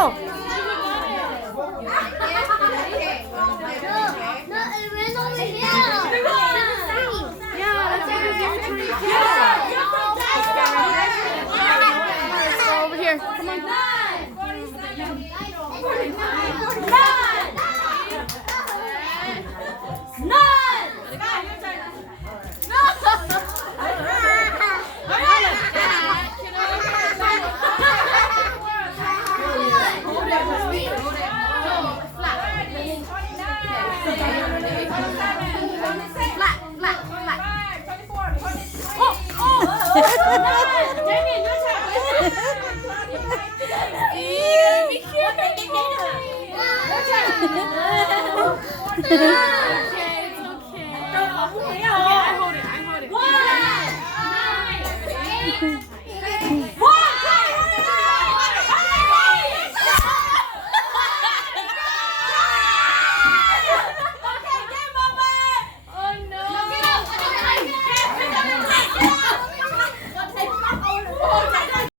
go. No, it ran over here. Yeah, let's take a game. Go over here. Come on. One.